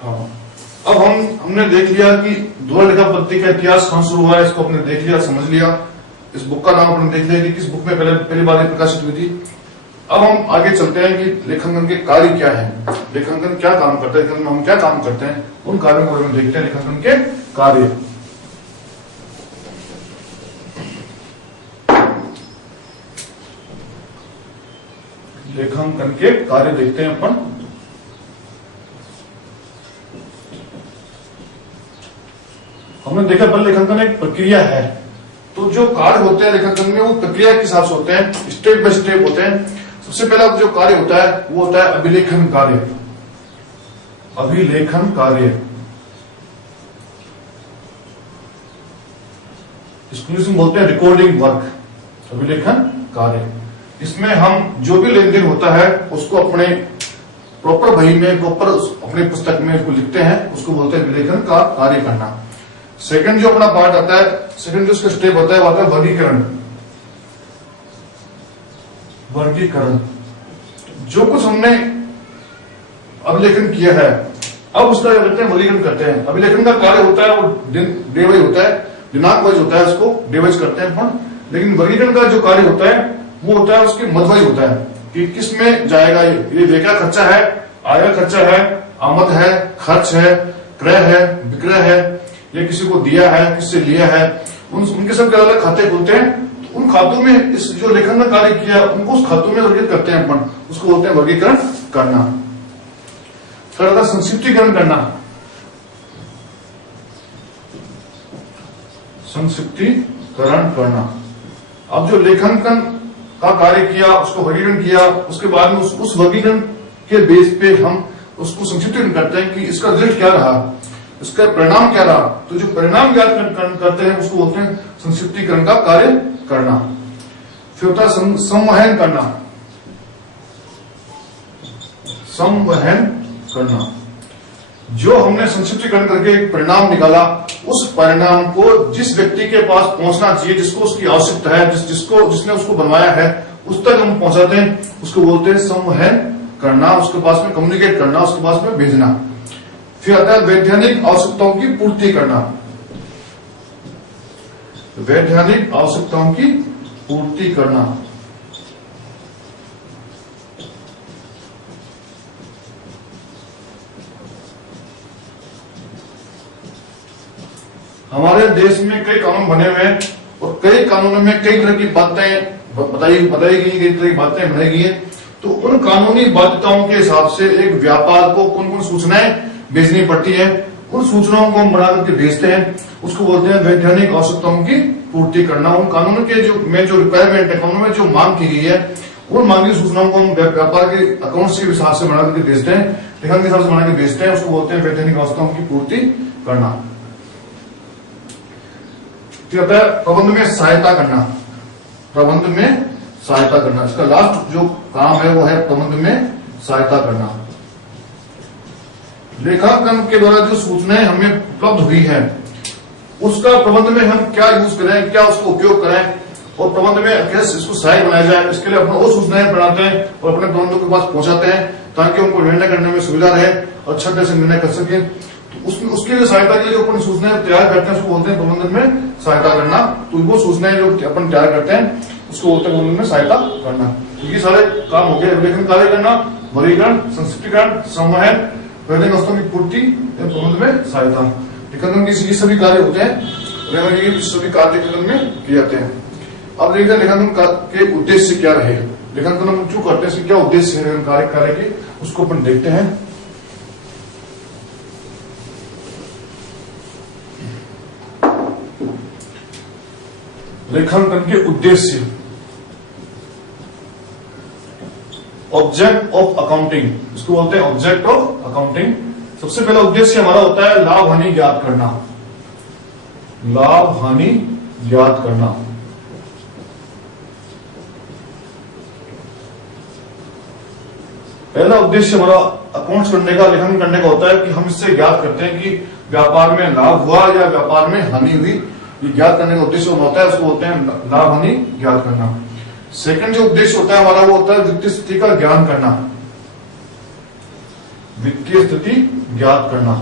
हाँ, अब हमने देख लिया कि द्वारा लेखा पद्धति का इतिहास कहां शुरू हुआ है, इसको हमने देख लिया, समझ लिया। इस बुक का नाम हमने देख लिया कि किस बुक में पहली बार प्रकाशित हुई थी। अब हम आगे चलते हैं कि लेखांकन के कार्य क्या है, लेखांकन क्या काम करता है, लेखांकन में हम क्या काम करते हैं, उन कार्यों के बारे में देखते हैं। लेखांकन के कार्य, लेखांकन के कार्य देखते हैं अपन। हमने देखा पहले लेखांकन एक प्रक्रिया है, तो जो कार्य होते हैं लेखांकन में वो प्रक्रिया के हिसाब से होते हैं, स्टेप बाय स्टेप होते हैं। सबसे पहला जो कार्य होता है वो होता है अभिलेखन कार्य। अभिलेखन कार्य, इसको बोलते हैं रिकॉर्डिंग वर्क, अभिलेखन कार्य। इसमें हम जो भी लेन देन होता है उसको अपने प्रॉपर बही में, प्रॉपर अपने पुस्तक में उसको लिखते हैं, उसको बोलते हैं अभिलेखन का कार्य करना। सेकंड जो अपना पार्ट आता है, सेकंड जो उसका स्टेप होता है वो आता है वर्गीकरण। वर्गीकरण, जो कुछ हमने अभिलेखन किया है अब उसका क्या करते हैं, वर्गीकरण करते हैं। अभिलेखन का कार्य होता है वो डे वाइज होता है, दिनांक वाइज होता है, उसको डे वाइज करते हैं अपन। लेकिन वर्गीकरण का जो कार्य होता है वो होता है उसके मद वाइज होता है कि किस में जाएगा, ये व्यय खर्चा है, आय का खर्चा है, आमद है, खर्च है, क्रय है, विक्रय है, या किसी को दिया है, किससे लिया है, उनके सब अलग अलग खाते खुलते हैं। तो उन खातों में इस जो लेखांकन कार्य किया उनको उस खातों में वर्गीकृत करते हैं अपन, उसको बोलते हैं वर्गीकरण करना। थर्ड आता है संक्षिप्तीकरण करना। संक्षिप्तीकरण करना, अब जो लेखांकन का कार्य किया, उसको वर्गीकरण किया, उसके बाद में उस वर्गीकरण के बेस पे हम उसको संक्षिप्तीकरण करते हैं कि इसका रिजल्ट क्या रहा, इसका परिणाम क्या रहा। तो जो परिणाम ज्ञात करते हैं उसको बोलते हैं संक्षिप्तीकरण का कार्य करना। फिर होता है संवहन करना। संवहन करना, जो हमने संक्षिप्तीकरण करके एक परिणाम निकाला, उस परिणाम को जिस व्यक्ति के पास पहुंचना चाहिए, जिसको उसकी आवश्यकता है, जिसने उसको बनवाया है, उस तक हम पहुंचाते हैं, उसको बोलते हैं संवहन करना। उसके पास में कम्युनिकेट करना, उसके पास में भेजना। फिर आता है वैधानिक आवश्यकताओं की पूर्ति करना। वैधानिक आवश्यकताओं की पूर्ति करना, हमारे देश में कई कानून बने हुए हैं और कई कानूनों में कई तरह की बातें बताई गई, कई तरह की बातें बनाई गई हैं। तो उन कानूनी बाध्यताओं के हिसाब से एक व्यापार को कौन कौन सूचनाएं भेजनी पड़ती है, उन सूचनाओं को हम बना करके भेजते हैं, उसको बोलते हैं वैधानिक आवश्यकताओं की पूर्ति करना। उन कानूनों के जो रिक्वायरमेंट है, कानून में जो मांग की गई है, उन मांगी सूचनाओं को हम व्यापार के अकाउंट्स के हिसाब से बना करके भेजते हैं, लेखांकन के हिसाब से बना के भेजते हैं, उसको बोलते हैं वैधानिक आवश्यकताओं की पूर्ति करना। फिर आता है प्रबंध में सहायता करना। प्रबंध में सहायता करना, इसका लास्ट जो काम है वो है प्रबंध में सहायता करना। लेखांकन के द्वारा जो सूचनाएं हमें उपलब्ध हुई है उसका प्रबंध में हम क्या यूज करें, क्या उसको उपयोग करें और प्रबंध में कैसे इसको सहायक बनाया जाए, इसके लिए अपना वो सूचनाएं बनाते हैं और अपने प्रबंधकों के पास पहुंचाते हैं ताकि उनको निर्णय करने में सुविधा रहे और अच्छे तरह से निर्णय कर सके। तो उसके लिए सहायता के लिए जो अपन सूचनाएं तैयार करते हैं उसको बोलते हैं प्रबंधन में सहायता करना। तो वो सूचनाएं जो अपन तैयार करते हैं उसको बोलते हैं प्रबंधन में सहायता करना। ये सारे काम हो गए, अभिलेखन कार्य करना, वर्गीकरण, संक्षिप्तीकरण, संवहन, वैधानिक आवश्यकताओं की पूर्ति, प्रबंध में सहायता। लेखांकन के ये सभी कार्य होते हैं, ये सभी कार्य लेखांकन में किए जाते हैं। अब देखते हैं लेखांकन के उद्देश्य क्या रहे, लेखांकन हम क्यों करते हैं, क्या उद्देश्य है कार्य के, उसको अपन देखते हैं। लेखांकन के उद्देश्य, ऑब्जेक्ट ऑफ अकाउंटिंग, इसको बोलते हैं ऑब्जेक्ट ऑफ अकाउंटिंग। सबसे पहला उद्देश्य हमारा होता है लाभ हानि ज्ञात करना। लाभ हानि ज्ञात करना, पहला उद्देश्य हमारा अकाउंट्स करने का, लेखांकन करने का होता है कि हम इससे ज्ञात करते हैं कि व्यापार में लाभ हुआ या व्यापार में हानि हुई। ये ज्ञात करने का उद्देश्य होता है, उसको बोलते हैं लाभ हानि ज्ञात करना। सेकंड जो उद्देश्य होता है हमारा वो होता है वित्तीय स्थिति का ज्ञान करना। वित्तीय स्थिति ज्ञात करना।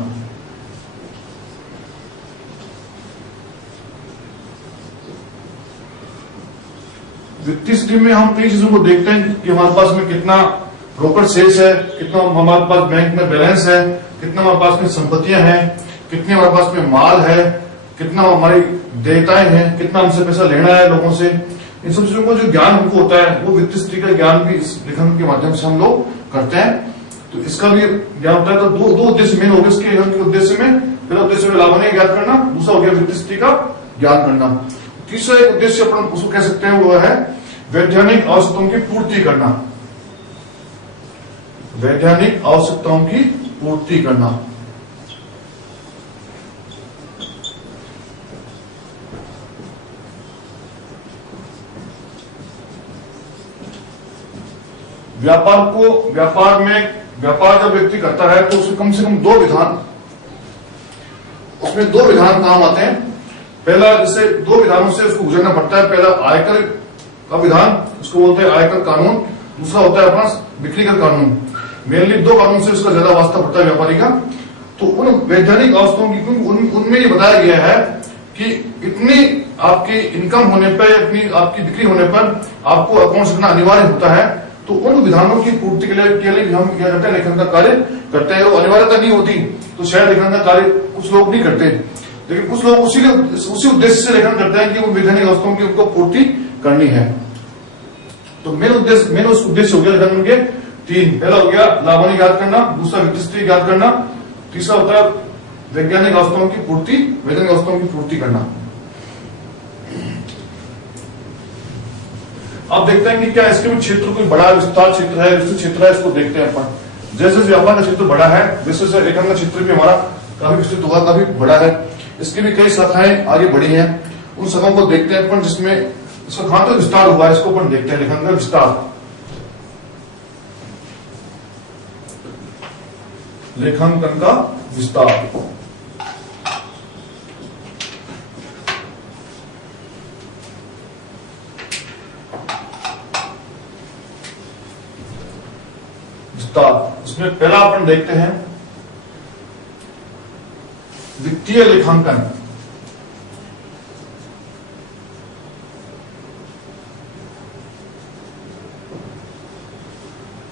वित्तीय स्थिति में हम कई चीजों को देखते हैं कि हमारे पास में कितना ब्रोकर शेष है, कितना हमारे पास बैंक में बैलेंस है, कितना हमारे पास में संपत्तियां हैं, कितने हमारे पास में माल है, कितना हमारी देयताएं हैं, कितना हमसे पैसा लेना है लोगों से। इन सब चीजों का जो ज्ञान हमको होता है वो वित्तीय स्थिति का ज्ञान भी इस लेखन के माध्यम से हम लोग करते हैं। तो इसका भी ज्ञान होता है। तो दो उद्देश्य मेन हो गए इसके लेखन के उद्देश्य में। पहला उद्देश्य में लाभान्वय ज्ञात करना, दूसरा हो गया वित्तीय स्थिति का ज्ञान करना। तीसरा एक उद्देश्य अपन उसको कह सकते हैं वो है वैधानिक आवश्यकताओं की पूर्ति करना। वैधानिक आवश्यकताओं की पूर्ति करना। व्यापार जब व्यक्ति करता है तो उसमें कम से कम उसमें दो विधान काम आते हैं। पहला, जैसे दो विधानों से उसको गुजरना पड़ता है। पहला आयकर का विधान, उसको बोलते हैं आयकर कानून। दूसरा होता है अपना बिक्री कर कानून। मेनली दो कानून से उसका ज्यादा वास्ता पड़ता है व्यापारी का। तो उन वैधानिक अवस्थाओं की उनमें ये बताया गया है कि इतनी आपकी इनकम होने पर, इतनी आपकी बिक्री होने पर आपको अकाउंट रखना अनिवार्य होता है। तो उन विधानों की पूर्ति के लिए हम क्या करते हैं, लेखन का कार्य करते हैं। वो अनिवार्यता नहीं होती तो शायद लेखन का कार्य कुछ लोग नहीं करते, लेकिन कुछ लोग उसी उद्देश्य से लेखन करते हैं कि उन वैधानिक अवस्थाओं की उनको पूर्ति करनी है। तो मेन उद्देश्य हो गया लेखन के तीन। पहला हो गया लाभान्वय ज्ञात करना, दूसरा वित्तीय स्थिति ज्ञात करना, तीसरा होता है वैज्ञानिक अवस्थाओं की पूर्ति, वैधानिक अवस्थाओं की पूर्ति करना। अब देखते हैं कि क्या इसके भी क्षेत्र कोई बड़ा विस्तार क्षेत्र है, विस्तृत क्षेत्र है, इसको देखते हैं अपन। जैसे व्यापार का क्षेत्र बड़ा है वैसे लेखन का क्षेत्र भी हमारा काफी विस्तृत होगा, काफी बड़ा है। इसकी भी कई शाखाएं आगे बढ़ी हैं। उन शाखाओं को देखते हैं अपन जिसमें इसका कहां तक विस्तार हुआ है, इसको अपन देखते हैं। लेखन का विस्तार, लेखांकन का विस्तार। इसमें पहला अपन देखते हैं वित्तीय लेखांकन।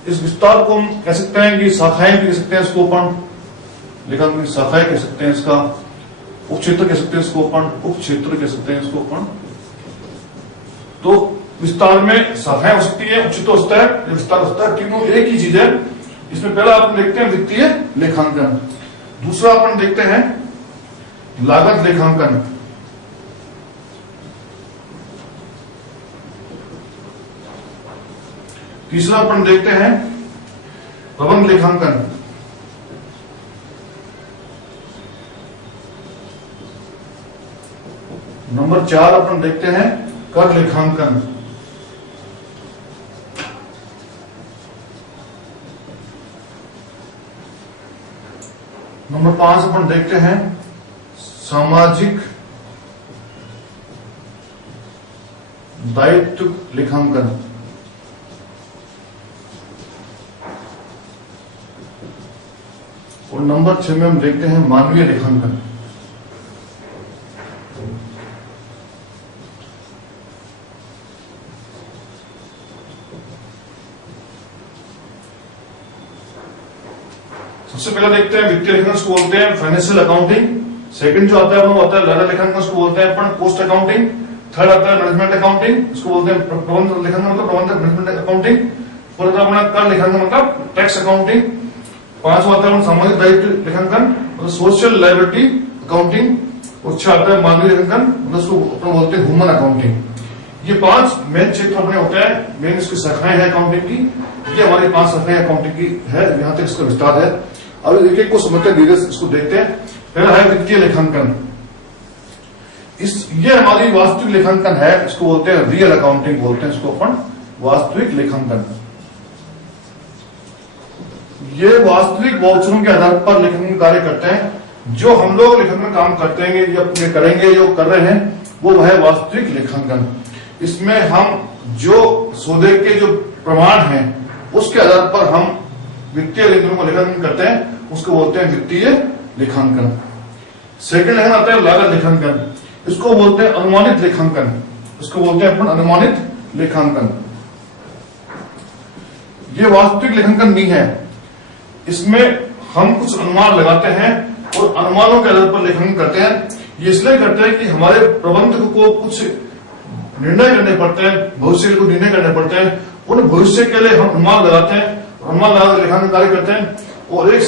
इस विस्तार को हम कह सकते हैं कि शाखाएं भी कह सकते हैं इसको अपन, लेखांकन की शाखाएं कह सकते हैं, इसका उपक्षेत्र कह सकते हैं इसको अपन, उपक्षेत्र कह सकते हैं इसको अपन। तो विस्तार में शाखाएं हो सकती है, उपक्षेत्र हो सकता है, विस्तार हो सकता है, तीनों एक ही चीज है। इसमें पहला अपन देखते हैं वित्तीय लेखांकन, दूसरा अपन देखते हैं लागत लेखांकन, तीसरा अपन देखते हैं प्रबंध लेखांकन, नंबर 4 अपन देखते हैं कर लेखांकन, नंबर 5 अपन देखते हैं सामाजिक दायित्व लेखांकन, और नंबर 6 में हम देखते हैं मानवीय लेखांकन। सबसे पहले देखते हैं वित्तीय लेखांकन को बोलते हैं फाइनेंशियल अकाउंटिंग। सेकंड जो आता है वो आता है लघु लेखांकन, को बोलते हैं अपन पोस्ट अकाउंटिंग। थर्ड आता है मैनेजमेंट अकाउंटिंग, इसको बोलते हैं प्रबंध लेखांकन, मतलब प्रबंधक मैनेजमेंट अकाउंटिंग। फोर्थ अपना कर लेखांकन मतलब टैक्स अकाउंटिंग। पांचवा आता है सामाजिक दायित्व लेखांकन मतलब सोशल लायबिलिटी अकाउंटिंग। और छह आता है मानवीय लेखांकन मतलब अपन बोलते हैं ह्यूमन अकाउंटिंग। ये 5 मेन क्षेत्र अपने होते हैं, मेन इसकी शाखाएं हैं अकाउंटिंग की। ये हमारी 5 शाखाएं अकाउंटिंग की है, यहाँ तक इसका विस्तार है। अब एक एक को समझते हैं, धीरे से इसको देखते हैं। पहला है वित्तीय लेखांकन। ये हमारी वास्तविक लेखांकन है, इसको बोलते हैं रियल अकाउंटिंग, बोलते हैं इसको अपन वास्तविक लेखांकन। ये वास्तविक वाउचरों के आधार पर लेखांकन कार्य करते हैं। जो हम लोग लेखांकन काम करते हैं या करेंगे, जो कर रहे हैं, वो है वास्तविक लेखांकन। इसमें हम जो सौदे के जो प्रमाण हैं उसके आधार पर हम वित्तीय लेनदेनों का लेखांकन करते हैं उसको बोलते हैं वित्तीय लेखांकन। सेकंड लेखन आता है लागत लेखांकन, इसको बोलते हैं अनुमानित लेखांकन, इसको बोलते हैं अपन अनुमानित लेखांकन। ये वास्तविक लेखांकन नहीं है, इसमें हम कुछ अनुमान लगाते हैं और अनुमानों के आधार पर लेखांकन करते हैं। ये इसलिए करते हैं कि हमारे प्रबंधक को कुछ निर्णय करने पड़ते हैं, भविष्य के कुछ निर्णय करने पड़ते हैं, उन भविष्य के लिए हम अनुमान लगाते हैं, अनुमान लगा लेखांकन कार्य करते हैं और एक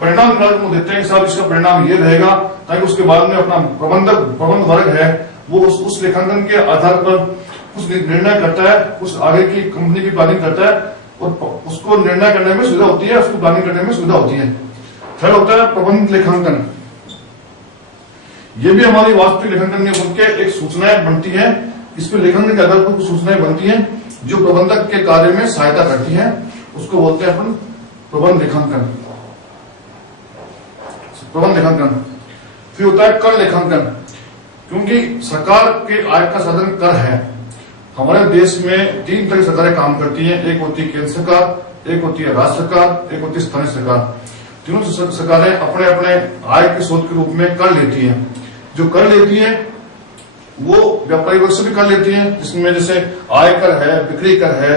परिणाम को देते हैं, साहब इसका परिणाम ये रहेगा, ताकि उसके बाद में अपना प्रबंध वर्ग है वो उस लेखांकन के आधार पर कुछ निर्णय करता है, उस आगे की कंपनी की प्लानिंग करता है और उसको निर्णय करने में सुविधा होती है, उसको प्लानिंग करने में सुविधा होती है। थर्ड होता है प्रबंध लेखांकन, ये भी हमारी वास्तविक लेखांकन में बोल के एक सूचनाएं बनती है, इसमें लेखांकन के आधार पर कुछ सूचनाएं बनती हैं जो प्रबंधक के कार्य में सहायता करती है, उसको बोलते हैं अपन प्रबंध लेखांकन। प्रबंध लेखांकन फिर होता है कर लेखांकन, क्योंकि सरकार के आय का साधन कर है। हमारे देश में 3 तरह की सरकारें काम करती हैं, एक होती है केंद्र सरकार, एक होती है राज्य सरकार, एक होती है स्थानीय सरकार। तीनों सरकारें अपने अपने आय के स्रोत के रूप में कर लेती हैं। जो कर लेती हैं वो व्यापारी वर्ग से भी कर लेती हैं, जिसमें जैसे आय कर है, बिक्री कर है,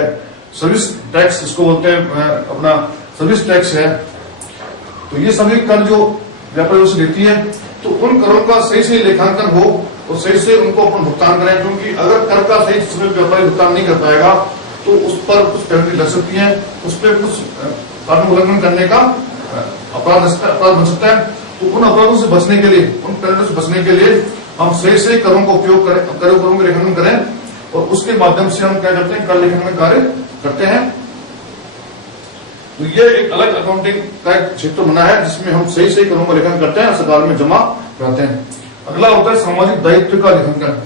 सर्विस टैक्स इसको बोलते हैं अपना सर्विस टैक्स है। तो ये सभी कर जो व्यापारी वर्ग से लेती है, तो उन करों का सही लेखांकन हो और सही से उनको अपन भुगतान करें, क्योंकि अगर कर का सही समय व्यापारी भुगतान नहीं कर पाएगा तो उस पर कुछ पेनल्टी लग सकती है, उस पर कुछ कानून उल्लंघन करने का अपराध बन सकता है। तो उन अपराधों से बचने के लिए, उन पेनल्टी से बचने के लिए हम सही करों का उपयोग करें, करों का लेखांकन करें और उसके माध्यम से हम क्या करते हैं, कर लेखांकन कार्य करते हैं। तो ये एक अलग अकाउंटिंग का एक क्षेत्र बना है जिसमें हम सही करों का लेखांकन करते हैं, सरकार में जमा कराते हैं। अगला होता है सामाजिक दायित्व का लेखांकन,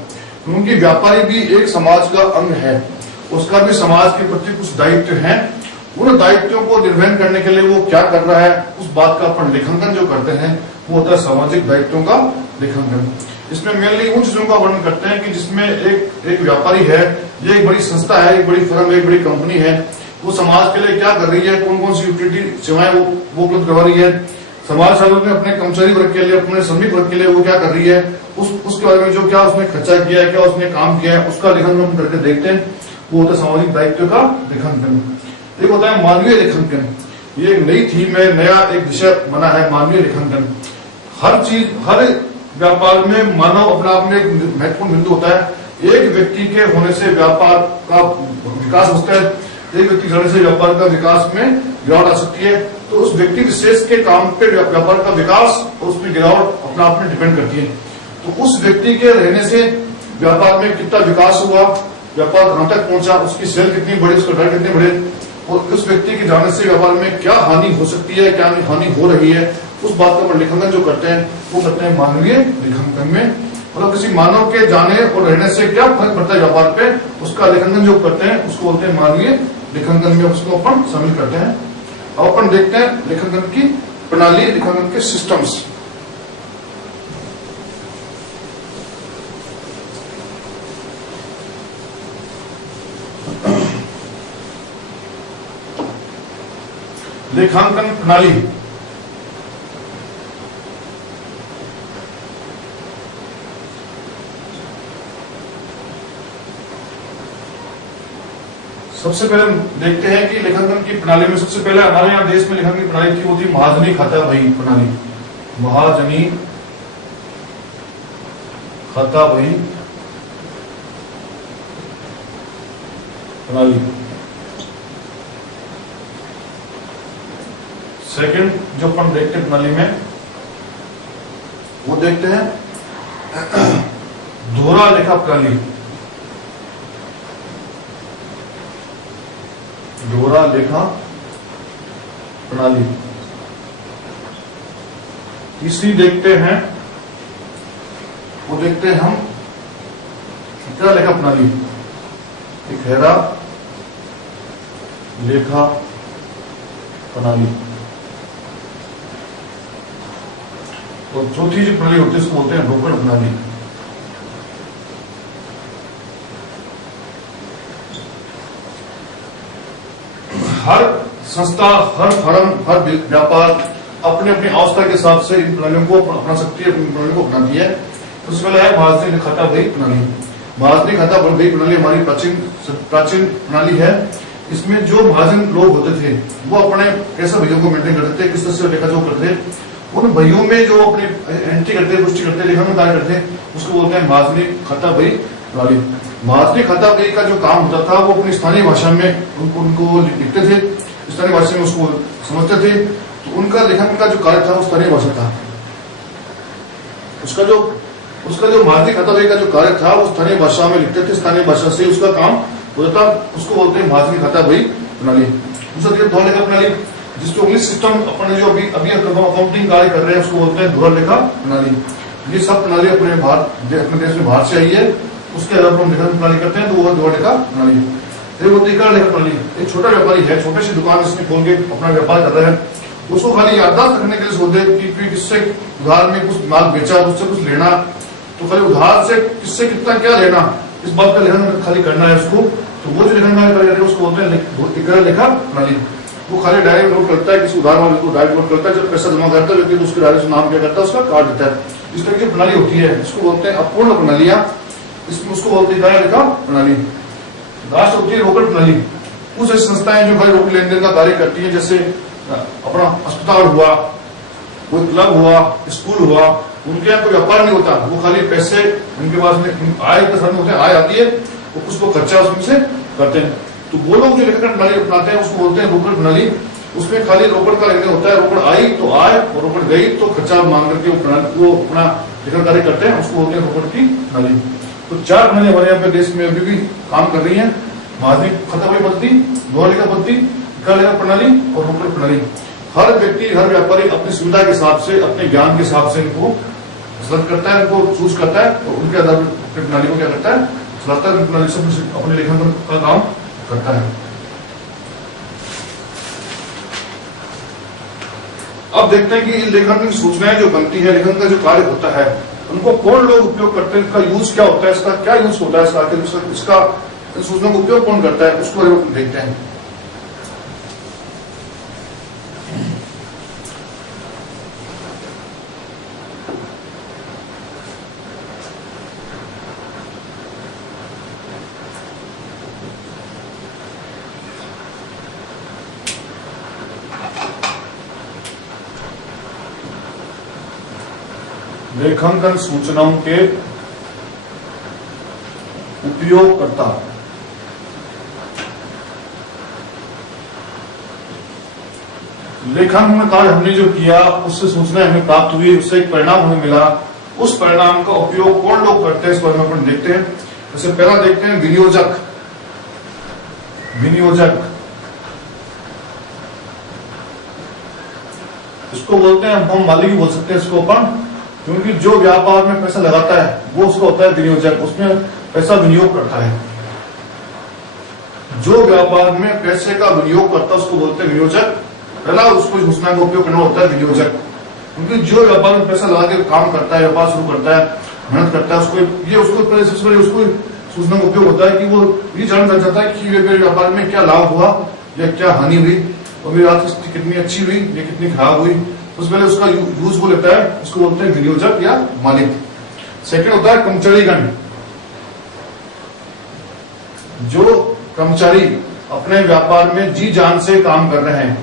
क्योंकि व्यापारी भी एक समाज का अंग है, उसका भी समाज के प्रति कुछ दायित्व है। उन दायित्वों को निर्वहन करने के लिए वो क्या कर रहा है, उस बात का अपन लेखांकन जो करते हैं वो होता है सामाजिक दायित्वों का लेखांकन। इसमें मेनली उन चीजों का वर्णन करते हैं कि जिसमें एक व्यापारी है, ये एक बड़ी संस्था है, एक बड़ी फर्म, एक बड़ी कंपनी है, वो समाज के लिए क्या कर रही है, कौन कौन सी यूटिलिटी सेवाएं वो उपलब्ध करवा रही है, समाज सेवा में अपने कर्मचारी वर्ग के लिए, अपने श्रमिक वर्ग के लिए वो क्या कर रही है, उसके बारे में जो क्या उसने खर्चा किया है, क्या उसने काम किया है, उसका लेखांकन करके देखते हैं। वो होता है सामाजिक दायित्व का लेखांकन। एक होता है मानवीय लेखांकन, ये एक नई थीम है, नया एक विषय बना है मानवीय लेखांकन। हर चीज, हर व्यापार में मानव अपने आप में एक महत्वपूर्ण बिंदु होता है। एक व्यक्ति के होने से व्यापार का विकास होता है, एक व्यक्ति होने से व्यापार का विकास में गिरावट आ सकती है। तो उस व्यक्ति विशेष के काम पे व्यापार का विकास और उसमें गिरावट अपने आप में डिपेंड करती है। तो उस व्यक्ति के रहने से व्यापार में कितना विकास हुआ, व्यापार कहां तक पहुंचा, उसकी सेल कितनी बढ़ी, उसका डर कितने बढ़े, और उस व्यक्ति के जाने से व्यापार में क्या हानि हो सकती है, क्या हानि हो रही है, उस बात का लेखांकन जो करते हैं वो करते हैं मानवीय लेखांकन में। मतलब किसी मानव के जाने और रहने से क्या फर्क पड़ता है व्यापार पे, उसका लेखांकन जो करते हैं उसको बोलते हैं मानवीय लेखांकन में, उसको अपन शामिल करते हैं। अब अपन देखते हैं लेखांकन की प्रणाली, लेखांकन के सिस्टम्स। लेखांकन प्रणाली सबसे पहले देखते हैं कि लेखांकन की प्रणाली में सबसे पहले हमारे यहाँ देश में लेखांकन की प्रणाली थी, वो थी महाजनी खाता बही प्रणाली। महाजनी खाता बही प्रणाली। सेकंड जो अपन देखते हैं प्रणाली में, वो देखते हैं दोहरा लेखा प्रणाली। दोहरा लेखा प्रणाली। तीसरी देखते हैं, वो देखते हैं हम क्या लेखा प्रणाली, गहरा लेखा प्रणाली। और चौथी जो प्रणाली होती है उसको बोलते हैं रोकड़ प्रणाली। हर संस्था, हर फर्म, हर व्यापार अपने अपनी अवस्था के हिसाब से इन प्रणालियों को अपना सकती है, अपनी प्रणालियों को अपनाती है। उससे पहले है महाजनी खाता बही प्रणाली। महाजनी खाता बही प्रणाली हमारी प्राचीन प्रणाली है। इसमें जो महाजन लोग होते थे वो अपने कैसे भैयों को मेंटेन करते थे, किस तरह से लेखा जो करते थे, उन भैयों में जो अपने एंट्री करते, पुष्टि करते, लेखा में कार्य करते, उसको बोलते हैं महाजनी खाता बही प्रणाली। महाजनी खाता बही का जो काम होता था वो अपनी स्थानीय भाषा में उनको लिखते थे, स्थानीय भाषा में उसको समझते थे। तो उनका लेखन का जो कार्य था वो स्थानीय भाषा था। उसका जो महाजनी खाता बही का जो कार्य था वो स्थानीय भाषा में लिखते थे, स्थानीय भाषा से उसका काम होता था। उसको बोलते हैं महाजनी खाता बही प्रणाली। दूसरा दोहरा लेखा प्रणाली, जिसको इंग्लिश सिस्टम अपने जो अभी अकाउंटिंग कार्य कर रहे हैं उसको बोलते हैं दोहरा लेखा प्रणाली। ये सब प्रणाली अपने देश में बाहर से आई है। उसके अलावा हम लेखा प्रणाली करते हैं तो वो दोहरा लेखा प्रणाली। लेखा प्रणाली, एक छोटा व्यापारी है, छोटी सी दुकान इसने खोल के अपना व्यापार कर रहा है, उसको खाली याददाश्त रखने के लिए सोचते कि किससे उधार में कुछ माल बेचा, उससे कुछ लेना, तो खाली उधार से किससे कितना क्या लेना, इस बात का लेखन खाली करना है उसको। तो वो जो लेखन कार्य है उसको बोलते हैं लेखा प्रणाली। वो खाली डायरेक्ट नोट करता है, किसी उधार वाले को डायरेक्ट नोट करता है, जब पैसा जमा करता है लेकिन उसके डायरेक्ट नाम क्या करता है, उसका काट देता है। इस तरह की प्रणाली होती है, इसको बोलते हैं अपूर्ण प्रणालियां, इसमें उसको बोलते हैं लेखा प्रणाली। लास्ट होती है रोकड़ प्रणाली। कुछ ऐसी संस्थाएं जो भाई रोकड़ लेन देन का कार्य करती है, जैसे अपना अस्पताल हुआ, कोई क्लब हुआ, स्कूल हुआ, उनके यहाँ कोई व्यापार नहीं होता, वो खाली पैसे उनके पास में आय के सामने होते हैं, आय आती है वो कुछ को खर्चा उसमें से करते हैं। तो वो लोग जो लेखा प्रणाली अपनाते हैं उसको बोलते हैं रोकड़ प्रणाली। उसमें खाली रोकड़ का लेन होता है, रोकड़ आई तो आय और रोकड़ गई तो खर्चा मांग करके वो अपना लेखा कार्य करते हैं, उसको बोलते हैं रोकड़ की प्रणाली। तो चार प्रणाली हमारे यहाँ पे देश में अभी भी काम कर रही है, महाजनी खाता बही पद्धति, दोहरा लेखा पद्धति, लेखा प्रणाली और रोकड़ प्रणाली। हर व्यक्ति, हर व्यापारी अपनी सुविधा के हिसाब से, अपने ज्ञान के हिसाब से इनको सेलेक्ट करता है, इनको चूज करता है और उनके आधार पर प्रणाली को क्या करता है, चलाता है, प्रणाली से अपने लेखांकन का काम करता है। अब देखते हैं कि लेखांकन की सूचनाएं जो बनती है, लेखांकन का जो कार्य होता है, उनको कौन लोग उपयोग करते हैं, इसका यूज क्या होता है, इसका क्या यूज होता है, इसका सूचना का उपयोग कौन करता है, उसको देखते हैं। लेखांकन सूचनाओं के उपयोगकर्ता। लेखांकन कार्य हमने जो किया, उससे सूचना हमें प्राप्त हुई, उससे एक परिणाम हमें मिला, उस परिणाम का उपयोग कौन लोग करते हैं इस पर अपन देखते हैं। जैसे पहला देखते हैं विनियोजक। विनियोजक इसको बोलते हैं, हम मालिक ही बोल सकते हैं इसको अपन, क्योंकि जो व्यापार में पैसा लगाता है वो उसको होता है विनियोजक, उसमें पैसा विनियोग करता है। जो व्यापार में पैसे का विनियोग करता है उसको बोलते हैं विनियोजक। पहला उसको सूचना का उपयोग करना होता है विनियोजक, क्योंकि जो व्यापार में पैसा लगा के काम करता है, व्यापार शुरू करता है, मेहनत करता है, उसको सबसे पहले उसको सूचना का उपयोग होता है कि वो ये जानना चाहता है कि मेरे व्यापार में क्या लाभ हुआ या क्या हानि हुई, और मेरी आर्थिक स्थिति कितनी अच्छी हुई या कितनी खराब हुई। उससे पहले उसका यूज वो लेता है, उसको बोलते हैं विनियोजक या मालिक। सेकंड होता है कर्मचारीगण। जो कर्मचारी अपने व्यापार में जी जान से काम कर रहे हैं,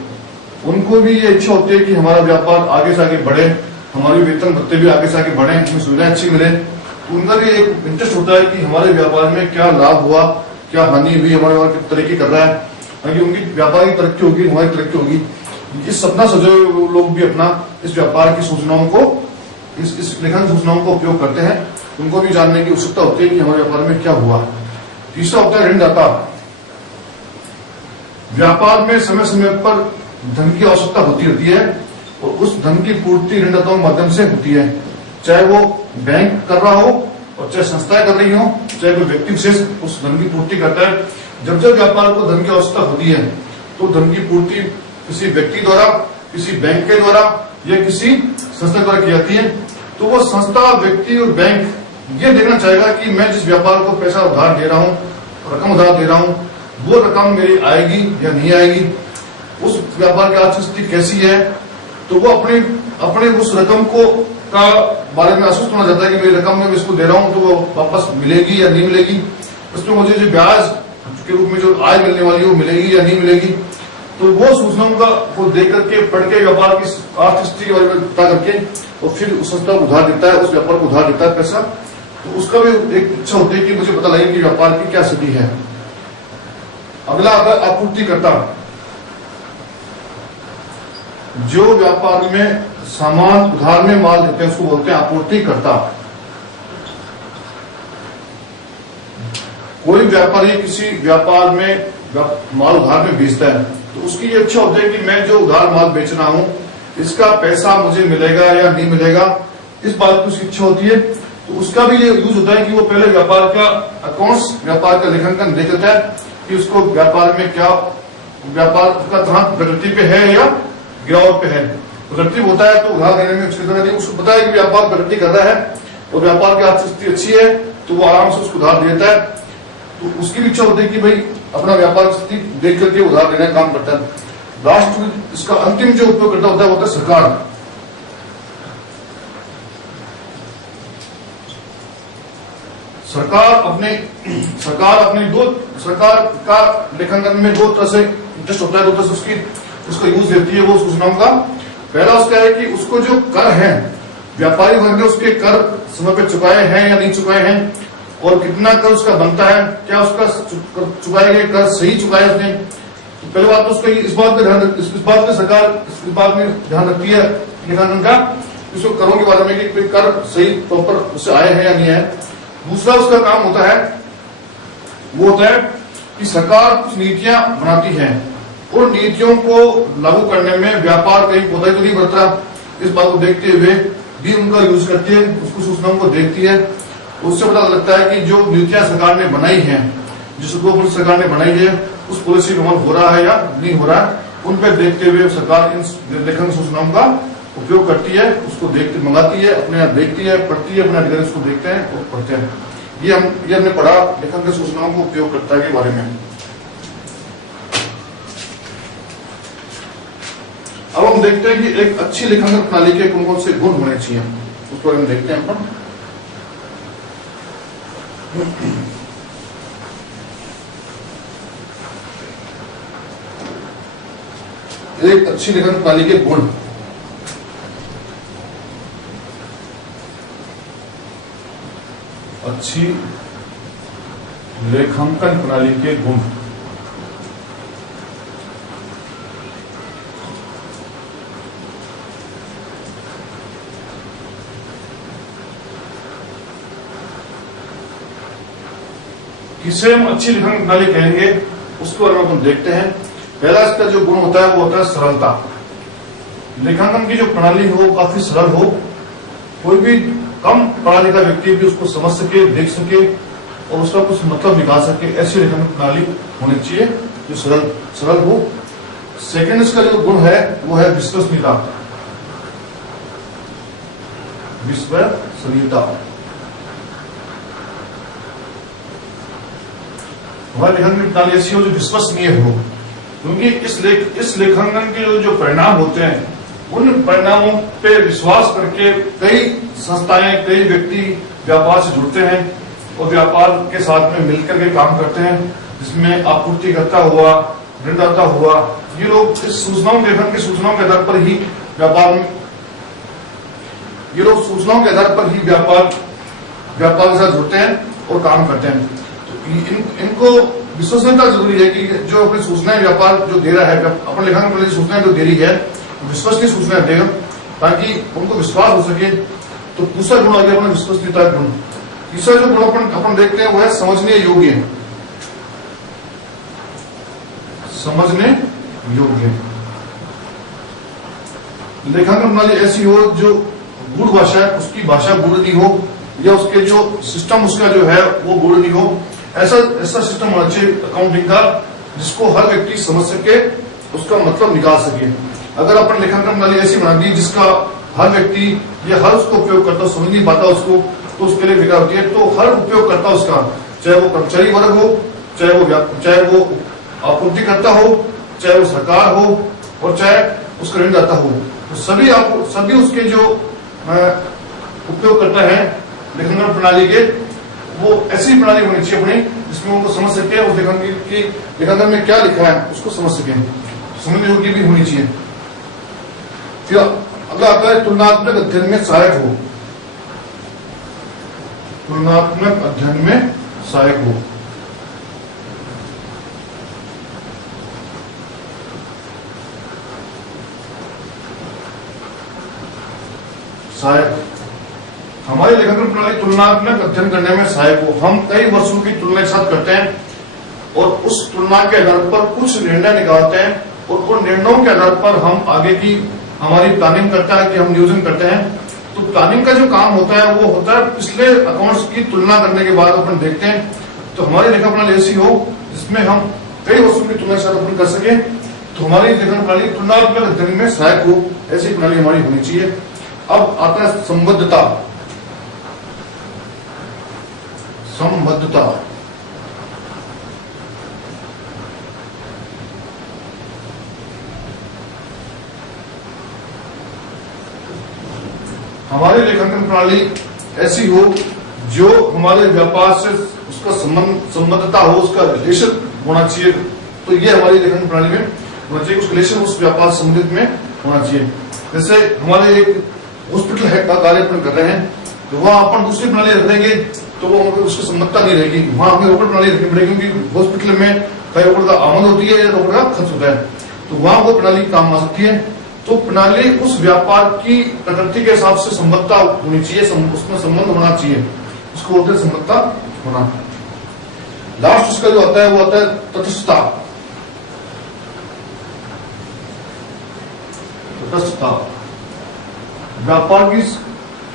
उनको भी ये इच्छा होती है कि हमारा व्यापार आगे से आगे बढ़े, हमारी वेतन भत्ते भी आगे से आगे बढ़े, हमें सुविधाएं अच्छी मिले। उनका भी एक इंटरेस्ट होता है कि हमारे व्यापार में क्या लाभ हुआ, क्या हानि हुई, हमारे व्यापार किस तरक्की कर रहा है, ताकि उनकी व्यापार की तरक्की होगी, हमारी तरक्की होगी। इस सपना सजे लोग भी अपना इस व्यापार की सूचनाओं को, इस लेखन सूचनाओं का उपयोग करते हैं। उनको भी जानने की उत्सुकता होती है कि हमारे व्यापार में क्या हुआ। तीसरा होता है ऋणदाता। व्यापार में समय समय पर धन की आवश्यकता होती रहती है और उस धन की पूर्ति ऋणदाताओं के माध्यम से होती है, चाहे वो बैंक कर रहा हो और चाहे संस्थाएं कर रही हो, चाहे कोई व्यक्ति विशेष उस धन की पूर्ति करता है। जब जब व्यापार को धन की आवश्यकता होती है तो धन की पूर्ति किसी व्यक्ति द्वारा, किसी बैंक के द्वारा या किसी संस्था द्वारा की जाती है। तो वो संस्था, व्यक्ति और बैंक ये देखना चाहेगा कि मैं जिस व्यापार को पैसा उधार दे रहा हूँ, रकम उधार दे रहा हूँ, वो रकम मेरी आएगी या नहीं आएगी। उस व्यापार की आर्थिक स्थिति कैसी है, तो वो अपने उस रकम को का बारे में आश्वस्त होना चाहता है कि मेरी रकम में इसको दे रहा हूं तो वो वापस मिलेगी या नहीं मिलेगी, उसमें मुझे जो ब्याज के रूप में जो आय मिलने वाली है वो मिलेगी या नहीं मिलेगी। तो वो सूचनाओं को देख करके पढ़ के व्यापार की आर्थिक स्थिति के बारे में पता करके और फिर उस संस्था को उधार देता है, उस व्यापार को उधार देता है पैसा। तो उसका भी एक इच्छा होती है कि मुझे पता लगे कि व्यापार की क्या स्थिति है। अगला अगर आपूर्तिकर्ता, जो व्यापार में सामान उधार में माल देते हैं उसको बोलते हैं आपूर्तिकर्ता। कोई व्यापारी किसी व्यापार में माल उधार में बेचता है तो उसकी ये इच्छा होती है कि मैं जो उधार माल बेच रहा हूं इसका पैसा मुझे मिलेगा या नहीं मिलेगा, इस बात की उसकी इच्छा होती है। तो उसका भी ये यूज होता है कि वो पहले व्यापार का अकाउंट्स, व्यापार का लेखांकन देख लेता है कि उसको व्यापार में क्या, व्यापार का तरह प्रगति पे है या गिरावट पे है। प्रगति होता है तो उधार देने में उसको पता है कि व्यापार प्रगति कर रहा है और व्यापार की आर्थिक स्थिति अच्छी है तो वो आराम से उसको उधार देता है। तो उसकी भी इच्छा होती है कि भाई अपना व्यापार की स्थिति देख करके उधार देने का काम करता है। लास्ट इसका अंतिम जो उपयोगकर्ता होता है वो होता है सरकार। सरकार का लेखांकन में दो तरह से इंटरेस्ट होता है, दो तरह से उसका यूज देती है वो सूचनाओं का। पहला उसका है कि उसको जो कर है व्यापारी वर्ग ने उसके कर समय पे चुकाए हैं या नहीं चुकाए हैं और कितना कर उसका बनता है, क्या उसका चुकाए गए कर सही चुकाए उसने। तो पहली बात तो उसका इस बात में सरकार इस बात में ध्यान रखती है लेखांकन का, उसको करों के बारे में कि कर सही प्रॉपर उससे आए हैं या नहीं आए। दूसरा उसका काम होता है वो होता है कि सरकार कुछ नीतियां बनाती है और नीतियों को लागू करने में व्यापार कहीं कोताही तो नहीं बरत रहा, इस बात को देखते हुए भी उनका यूज करती है, उसको सूचनाओं को देखती है। उससे पता लगता है कि जो नीतियां सरकार ने बनाई हैं, जिस रूप सरकार ने बनाई है उस पॉलिसी में अमल हो रहा है या नहीं हो रहा है, उन पर देखते हुए सरकार इन लेखन सूचनाओं का उपयोग करती है, उसको देखते मंगाती है, अपने यहाँ देखती है, पढ़ती है, अपने अधिकारी उसको देखते हैं और पढ़ते हैं। ये हमने पढ़ा लेखन के सूचनाओं को उपयोगकर्ता के बारे में। अब हम देखते हैं कि एक अच्छी लेखांकन प्रणाली के कौन कौन से गुण होने चाहिए, उस पर हम देखते हैं अपन। एक अच्छी लेखांकन प्रणाली के गुण। अच्छी लेखांकन प्रणाली के गुण। किसे हम अच्छी लेखांकन प्रणाली कहेंगे उसके बारे में हम देखते हैं। पहला इसका जो गुण होता है वो होता है सरलता। लेखांकन की जो प्रणाली हो काफी सरल हो, कोई भी कम प्रणाली का व्यक्ति भी उसको समझ सके, देख सके और उसका कुछ मतलब निकाल सके, ऐसी लेखांकन प्रणाली होनी चाहिए जो सरल हो। सेकंड इसका जो गुण है वो है विश्वसनीयता। विश्वसनीयता हमारे लेखांकन की प्रणाली ऐसी हो जो विश्वसनीय हो, क्योंकि इस लेखांकन के जो परिणाम होते हैं उन परिणामों पे विश्वास करके कई संस्थाएं, कई व्यक्ति व्यापार से जुड़ते हैं और व्यापार के साथ में मिलकर के काम करते हैं, जिसमें आपूर्तिकर्ता हुआ, ऋणदाता हुआ। ये लोग इस सूचनाओं लेखन की सूचनाओं के आधार पर ही व्यापार में, ये लोग सूचनाओं के आधार पर ही व्यापार के साथ जुड़ते हैं और काम करते हैं। तो इनको विश्वसनीयता जरूरी है कि जो अपनी सूचनाएं व्यापार जो दे रहा है, अपने लेखांकन प्रणाली सूचनाएं जो दे रही है विश्वसनीय सूचनाएं देगा ताकि उनको विश्वास हो सके। तो दूसरा गुण आ गया अपना विश्वसनीयता गुण। तीसरा जो गुण अपन देखते हैं वो है समझने योग्य। समझने योग्य लेखांकन प्रणाली ऐसी हो जो गूढ़ भाषा है, उसकी भाषा गूढ़ नहीं हो या उसके जो सिस्टम उसका जो है वो गूढ़ नहीं हो। ऐसा सिस्टम होना चाहिए अकाउंटिंग का जिसको हर व्यक्ति समझ सके, उसका मतलब निकाल सके। अगर अपन लेखांकन प्रणाली ऐसी बना दी जिसका हर व्यक्ति या हर उसको उपयोग करता समझ नहीं पाता उसको, तो उसके लिए बेकार होती है। तो हर उपयोग करता उसका, चाहे वो कर्मचारी वर्ग हो, चाहे वो आपूर्तिकर्ता हो, चाहे वो सरकार हो, और चाहे उसका ऋणदाता हो, तो सभी उसके जो उपयोग करता है लेखांकन प्रणाली के, वो ऐसी प्रणाली होनी चाहिए अपनी जिसमें उनको समझ सके और लेखांकन में क्या लिखा है उसको समझ सके, समझने योग्य भी होनी चाहिए। फिर अगला आता है तुलनात्मक अध्ययन में सहायक हो। तुलनात्मक अध्ययन में सहायक हो। सहायक, हमारी लेखांकन प्रणाली तुलनात्मक अध्ययन करने में सहायक हो। हम कई वर्षों की तुलना एक साथ करते हैं और उस तुलना के आधार पर कुछ निर्णय निकालते हैं और उन निर्णयों के आधार पर हम आगे की हमारी प्लानिंग करता है कि हम नियोजन करते हैं। तो प्लानिंग का जो काम होता है वो होता है पिछले अकाउंट्स की तुलना करने के बाद अपन देखते हैं। तो हमारी लेखा प्रणाली ऐसी हो जिसमें हम कई वर्षों की तुलना साथ अपन कर सके, तो हमारी लेखा प्रणाली तुलनात्मक अध्ययन में सहायक हो, ऐसी प्रणाली हमारी होनी चाहिए। अब आता है संबद्धता। संबद्धता, हमारी लेखांकन प्रणाली ऐसी हो जो हमारे व्यापार से उसका संबद्धता हो, उसका रिलेशन होना चाहिए। तो ये हमारी लेखांकन प्रणाली में होना चाहिए, उसका रिलेशन उस व्यापार से संबंधित में होना चाहिए। जैसे हमारे एक हॉस्पिटल है का कार्य अपन कर रहे हैं, तो वहां अपन दूसरी प्रणाली रख देंगे तो वो उसकी संबद्धता नहीं रहेगी। वहां हमें रोकड़ प्रणाली रखनी पड़ेगी, क्योंकि हॉस्पिटल में कई रोकड़ का आमद होती है या रोकड़ का खर्च होता है, तो वहां वो प्रणाली काम आ सकती है। तो प्रणाली उस व्यापार की प्रकृति के हिसाब से संबद्धता होनी चाहिए, उसमें संबंध होना चाहिए, उसको बोलते हैं संबद्धता होना। लास्ट उसका जो आता है वो आता है तटस्थता। तटस्थता, व्यापार की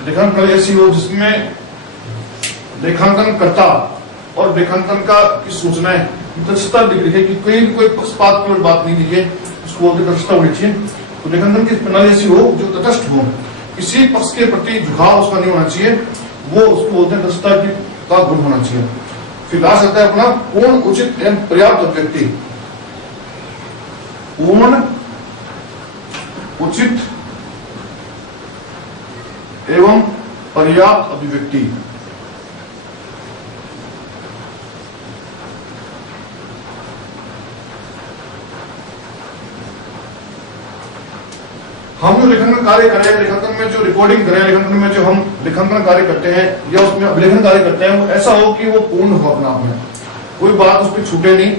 लेखांकन प्रणाली ऐसी हो जिसमें लेखांकन करता और लेखांकन का की सूचनाएं तटस्थता लिखे कि कोई पक्षपात की बात नहीं लिखे, उसको बोलते तटस्थता होनी चाहिए। तो लेखांकन की प्रणाली ऐसी हो जो तटस्थ हो, किसी पक्ष के प्रति झुकाव उसका नहीं होना चाहिए, वो उसको बोलते हैं तटस्थता का गुण होना चाहिए। फिर लास्ट आता है अपना पूर्ण, उचित एवं पर्याप्त अभिव्यक्ति। पूर्ण, उचित एवं पर्याप्त अभिव्यक्ति। हम जो लेखांकन कार्य कर रहे हैं, लेखांकन में जो रिकॉर्डिंग करें, लेखांकन में जो हम लेखांकन कार्य करते हैं या उसमें अभिलेखन कार्य करते हैं, वो ऐसा हो कि वो पूर्ण हो अपना आप में, कोई बात उस पर छूटे नहीं।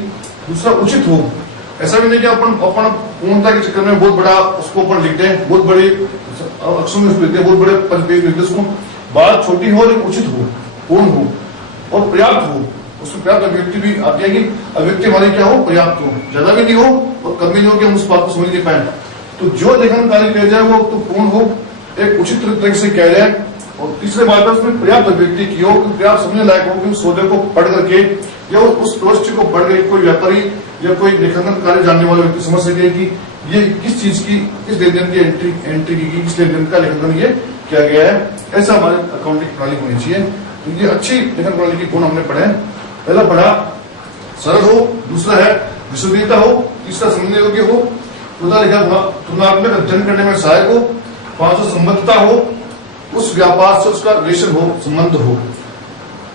दूसरा उचित हो, ऐसा भी नहीं कि अपन पूर्णता के चक्कर में बहुत बड़ा उसको अपन लिख दें, बहुत बड़े अक्षरों में लिख दें, बहुत बड़े पेज लिख दें, उसको बात छोटी हो लेकिन उचित हो, पूर्ण हो और पर्याप्त हो। उसमें पर्याप्त अभिव्यक्ति भी आती है कि अभिव्यक्ति हमारी क्या हो, पर्याप्त हो, ज्यादा भी नहीं हो और कम भी नहीं हो कि हम उस बात को समझ नहीं पाए। तो जो लेखन कार्य किया जाए वो तो पूर्ण हो, एक उचित तरीके से किया जाए। और तीसरे बात है उसमें पर्याप्त अभिव्यक्ति की हो, पर्याप्त समझने लायक हो कि उस सौदे को पढ़ करके या उस प्रविष्टि को पढ़ के कोई व्यापारी या कोई लेखांकन कार्य जानने वाला व्यक्ति समझ सके कि ये किस चीज की, किस लेन देन की एंट्री की, किस लेन देन का लेखांकन ये किया गया है। ऐसा हमारे अकाउंटिंग प्रणाली होनी चाहिए। तो ये अच्छी लेखन प्रणाली की गुण हमने पढ़े। पहला पढ़ा सरल हो, दूसरा है विश्वसनीयता हो, तीसरा समझने योग्य हो, चौथा लिखा तुलनात्मक अध्ययन करने में सहायक हो, पांचवा संबद्धता हो, उस व्यापार से उसका रिलेशन हो, संबंध हो,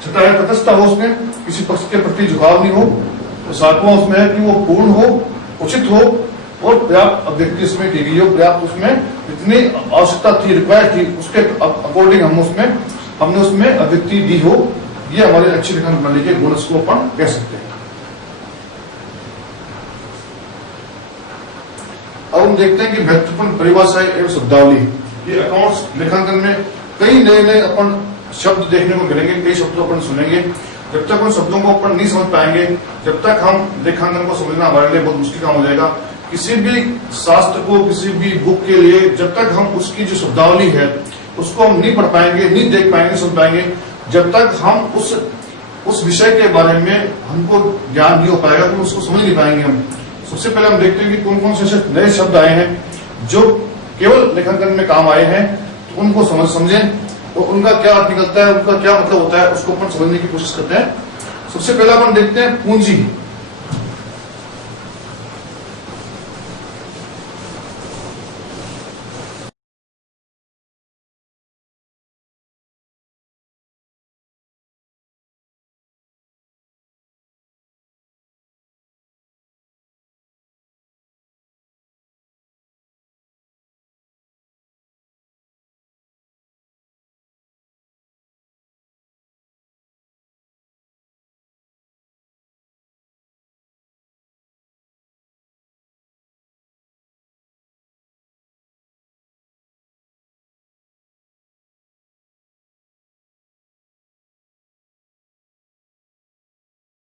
छठा है तटस्थता हो, उसमें किसी पक्ष के प्रति झुकाव नहीं हो, तो सातवां उसमें है कि वो पूर्ण हो, उचित हो और पर्याप्त अभिव्यक्ति उसमें की गई हो, पर्याप्त उसमें जितनी आवश्यकता थी, रिक्वायर्ड थी, उसके अकॉर्डिंग हमने उसमें अभिव्यक्ति दी हो। ये हमारे अच्छी लेखन प्रणाली के गुण को अपन कह सकते हैं। अब हम देखते हैं कि महत्वपूर्ण परिभाषाएं एवं शब्दावली। ये अकाउंट्स लेखांकन में कई नए अपन शब्द देखने को मिलेंगे, कई शब्दों अपन सुनेंगे। जब तक उन शब्दों को अपन नहीं समझ पाएंगे, जब तक हम लेखांकन को समझना हमारे लिए बहुत मुश्किल काम हो जाएगा। किसी भी शास्त्र को, किसी भी बुक के लिए जब तक हम उसकी जो शब्दावली है उसको हम नहीं पढ़ पाएंगे, नहीं देख पाएंगे, सुन पाएंगे, जब तक हम उस विषय के बारे में हमको ज्ञान नहीं हो पाएगा तो उसको समझ नहीं पाएंगे हम। सबसे पहले हम देखते हैं कि कौन कौन से नए शब्द आए हैं जो केवल लेखांकन में काम आए हैं, तो उनको समझें और उनका क्या अर्थ निकलता है, उनका क्या मतलब होता है, उसको अपन समझने की कोशिश करते हैं। सबसे पहले अपन देखते हैं पूंजी।